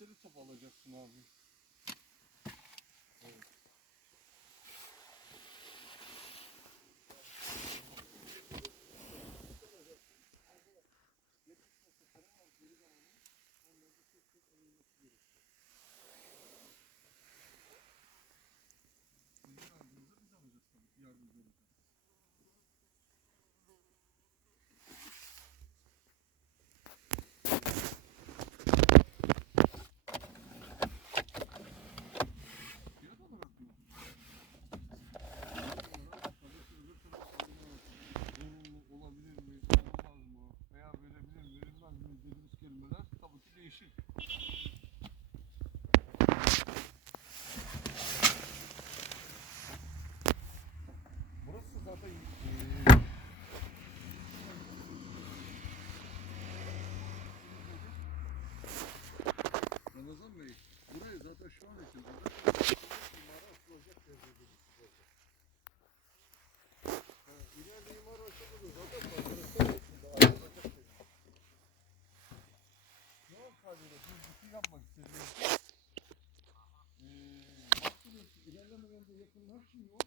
hisseli top alacaksın abi. Baktınız ilerlemeden de yakınlaşmıyor.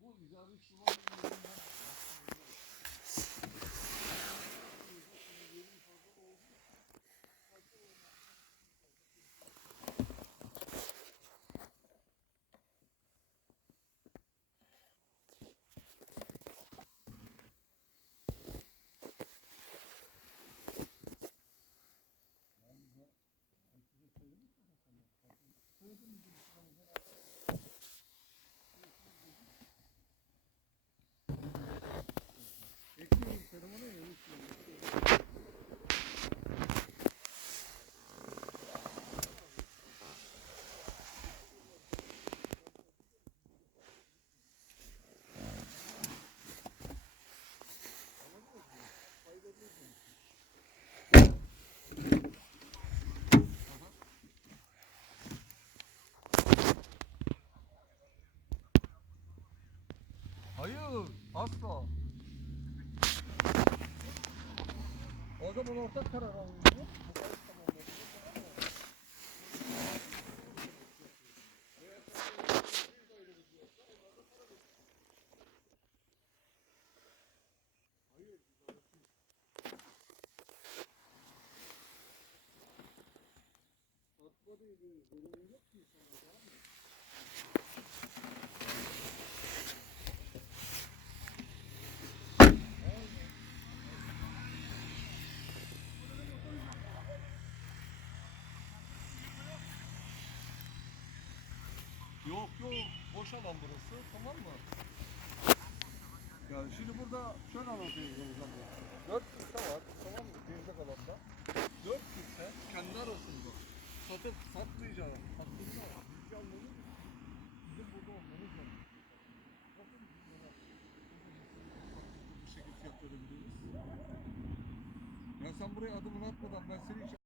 Bu idari sular Hayır, asla. O zaman ortak karar alınıyor. Atma diye bir bölümü yok ki sana tamam mı? Yok yok boş alan burası tamam mı? Yani şimdi burada şöyle anlatayım Ramazan Bey. Dört kimse var tamam mı? Gelecek alanda. Dört kimse kendi arasında satıp satmayacağı, satmayacağı bilgi almanın bizim burada olmamız lazım. Bakın biz buna bu şekilde fiyat verebiliriz. Ya sen buraya adımını atmadan ben seni